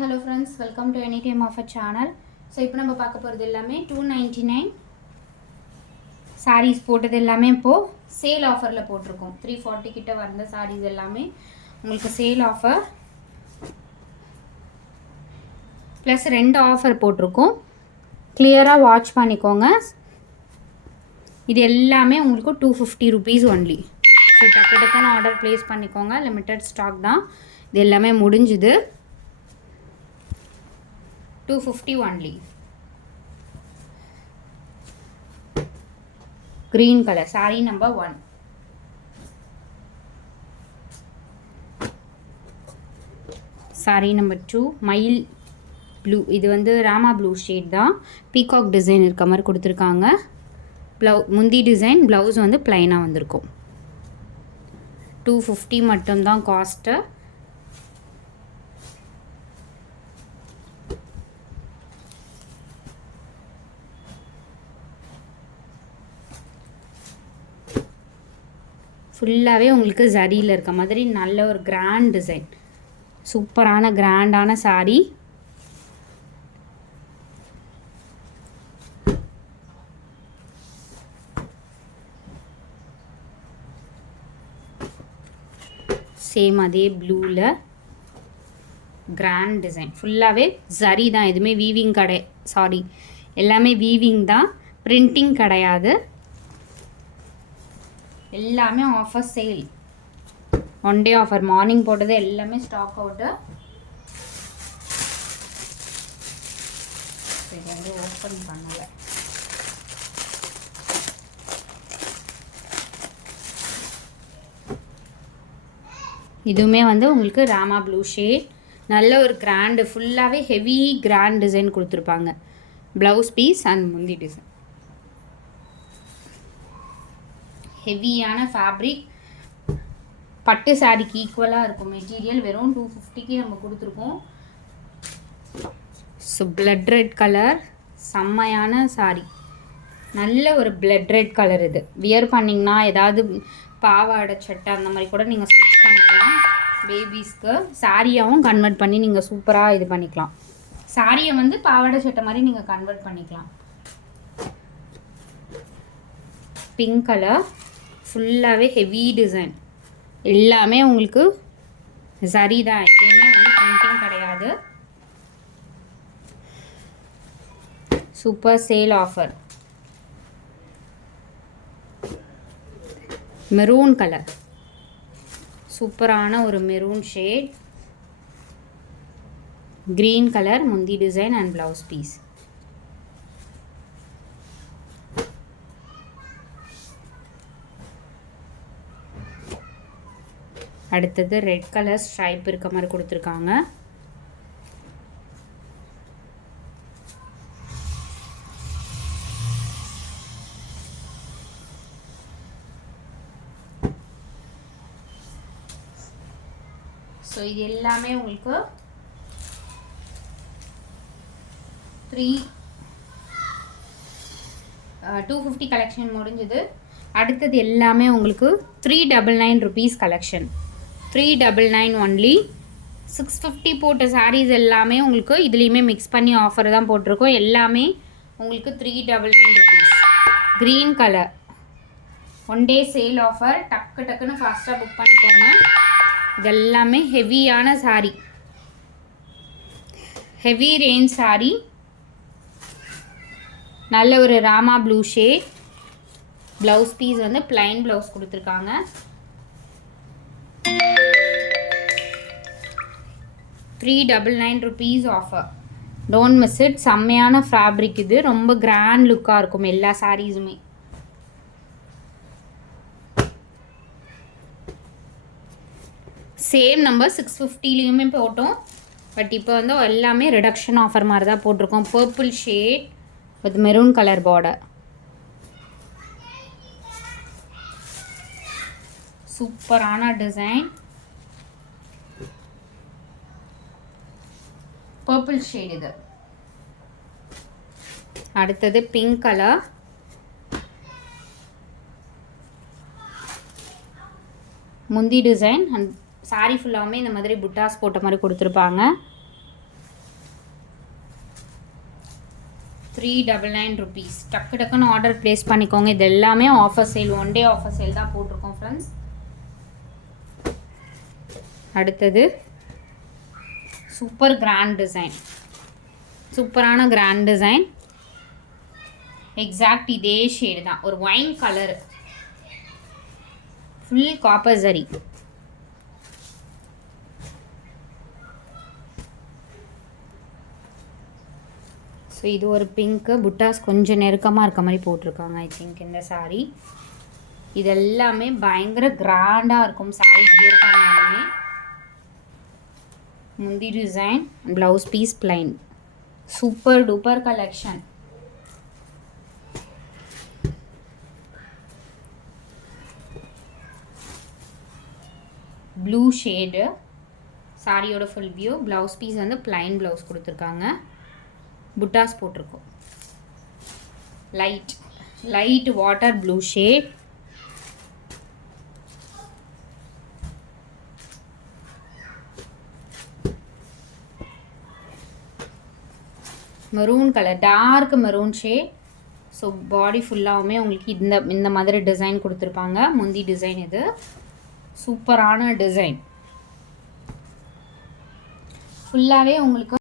hello friends, welcome to Anytime Offer channel. So இப்போ நம்ம பார்க்க போறது எல்லாமே 299 sarees போட்டது எல்லாமே இப்போ சேல் ஆஃபர்ல போட்டுருக்கோம். 340 கிட்ட வந்த sarees எல்லாமே உங்களுக்கு சேல் ஆஃபர் ப்ளஸ் ரெண்டு ஆஃபர் போட்டுருக்கோம். கிளியரா வாட்ச் பண்ணிக்கோங்க. இது எல்லாமே உங்களுக்கு 250 rupees only. ஸோ டக்குன்னு ஆர்டர் ப்ளேஸ் பண்ணிக்கோங்க. லிமிட்டட் ஸ்டாக் தான். இது எல்லாமே முடிஞ்சுது. 250 only. Green color saree number 1. Saree number 2 mile blue. இது வந்து ராமா ப்ளூ ஷேட் தான். பீகாக் டிசைன் இருக்க மாதிரி கொடுத்துருக்காங்க. முந்தி டிசைன் ப்ளவுஸ் வந்து பிளைனாக வந்திருக்கும். 250 மட்டும்தான் காஸ்ட்டு. ஃபுல்லாகவே உங்களுக்கு ஜரியில் இருக்க மாதிரி நல்ல ஒரு கிராண்ட் டிசைன், சூப்பரான கிராண்டான சாரீ. சேம் அதே ப்ளூவில் கிராண்ட் டிசைன், ஃபுல்லாகவே ஜரி தான். எதுவுமே வீவிங் எல்லாமே வீவிங் தான், பிரிண்டிங் கிடையாது. எல்லாமே offer sale, one day offer. Morning போட்டது எல்லாமே ஸ்டாக் அவுட்டு. இது வந்து ஓப்பன் பண்ணலை. இதுவுமே வந்து உங்களுக்கு ராமா ப்ளூ ஷேட், நல்ல ஒரு கிராண்டு, ஃபுல்லாகவே ஹெவி கிராண்ட் டிசைன் கொடுத்துருப்பாங்க. ப்ளவுஸ் பீஸ் அண்ட் முந்தி டிசைன். ஹெவியான ஃபேப்ரிக், பட்டு சாரிக்கு ஈக்குவலாக இருக்கும் மெட்டீரியல். வெறும் 250க்கு நம்ம கொடுத்துருக்கோம். ஸோ பிளட் ரெட் கலர், செம்மையான சாரி, நல்ல ஒரு பிளட் ரெட் கலர். இது வியர் பண்ணிங்கன்னா ஏதாவது பாவாடை சட்டை அந்த மாதிரி கூட நீங்கள் ஸ்டிச் பண்ணிக்கலாம். பேபிஸ்க்கு சாரியாகவும் கன்வெர்ட் பண்ணி நீங்கள் சூப்பராக இது பண்ணிக்கலாம். சாரியை வந்து பாவாடை சட்டை மாதிரி நீங்கள் கன்வெர்ட் பண்ணிக்கலாம். பிங்க் கலர், ஃபுல்லாகவே ஹெவி டிசைன், எல்லாமே உங்களுக்கு சரி தான். எதுவுமே வந்து பிரிண்டிங் கிடையாது. Super sale offer. Maroon colour, சூப்பரான ஒரு மெரூன் ஷேட். கிரீன் கலர் முந்தி டிசைன் அண்ட் ப்ளவுஸ் பீஸ். அடுத்தது ரெட் கலர் ஸ்ட்ரைப் இருக்க மாதிரி கொடுத்துருக்காங்க. ஸோ இது எல்லாமே உங்களுக்கு 250 கலெக்ஷன் முடிஞ்சது. அடுத்தது எல்லாமே உங்களுக்கு 399 rupees கலெக்ஷன். 399 ஒன்லி. 650 போட்ட சாரீஸ் எல்லாமே உங்களுக்கு இதுலேயுமே மிக்ஸ் பண்ணி ஆஃபர் தான் போட்டிருக்கோம். எல்லாமே உங்களுக்கு 399 rupees. Green colour, one day sale offer. டக்குன்னு ஃபாஸ்ட்டாக புக் பண்ணிக்கோங்க. இதெல்லாமே ஹெவியான சாரீ, ஹெவி ரேஞ்ச் சாரீ. நல்ல ஒரு Rama blue shade. Blouse piece வந்து பிளைன் ப்ளவுஸ் கொடுத்துருக்காங்க. ₹399 ஆஃபர். Don't miss it. செம்மையான ஃபேப்ரிக் இது, ரொம்ப கிராண்ட் லுக்காக இருக்கும் எல்லா சாரீஸுமே. சேம் நம்பர் 650லேயுமே போட்டோம். பட் இப்போ வந்து எல்லாமே ரிடக்ஷன் ஆஃபர் மாதிரி தான் போட்டிருக்கோம். Purple shade with maroon colour border. சூப்பரான டிசைன். பர்பிள் ஷேட் இது. அடுத்தது பிங்க் கலர், முந்தி டிசைன் அண்ட் சாரி ஃபுல்லாமே இந்த மாதிரி புட்டாஸ் போட்ட மாதிரி கொடுத்துருப்பாங்க. 399 rupees. டக்கு டக்குன்னு ஆர்டர் ப்ளேஸ் பண்ணிக்கோங்க. இது எல்லாமே offer sale, one day offer sale தான் போட்டிருக்கோம் ஃப்ரெண்ட்ஸ். அடுத்தது சூப்பர் கிராண்ட் டிசைன், சூப்பரான கிராண்ட் டிசைன். எக்ஸாக்ட் இதே ஷேடு தான், ஒரு wine colour, full copper zari. So இது ஒரு பிங்க்கு, புட்டாஸ் கொஞ்சம் நெருக்கமாக இருக்க மாதிரி போட்டிருக்காங்க ஐ திங்க் இந்த சாரீ. இது எல்லாமே பயங்கர கிராண்டாக இருக்கும் சாரீ வியர் பண்ணாலுமே. முந்தி design, blouse piece plain. Super duper collection. Blue shade சாரியோட ஃபுல் வியூ. ப்ளவுஸ் பீஸ் வந்து பிளைன் ப்ளவுஸ் கொடுத்துருக்காங்க, புட்டாஸ் போட்டிருக்கோம். Light water blue shade. Maroon colour, dark maroon shade. So body ஃபுல்லாகவுமே உங்களுக்கு இந்த மாதிரி டிசைன் கொடுத்துருப்பாங்க. முந்தி டிசைன் இது சூப்பரான டிசைன். ஃபுல்லாகவே உங்களுக்கு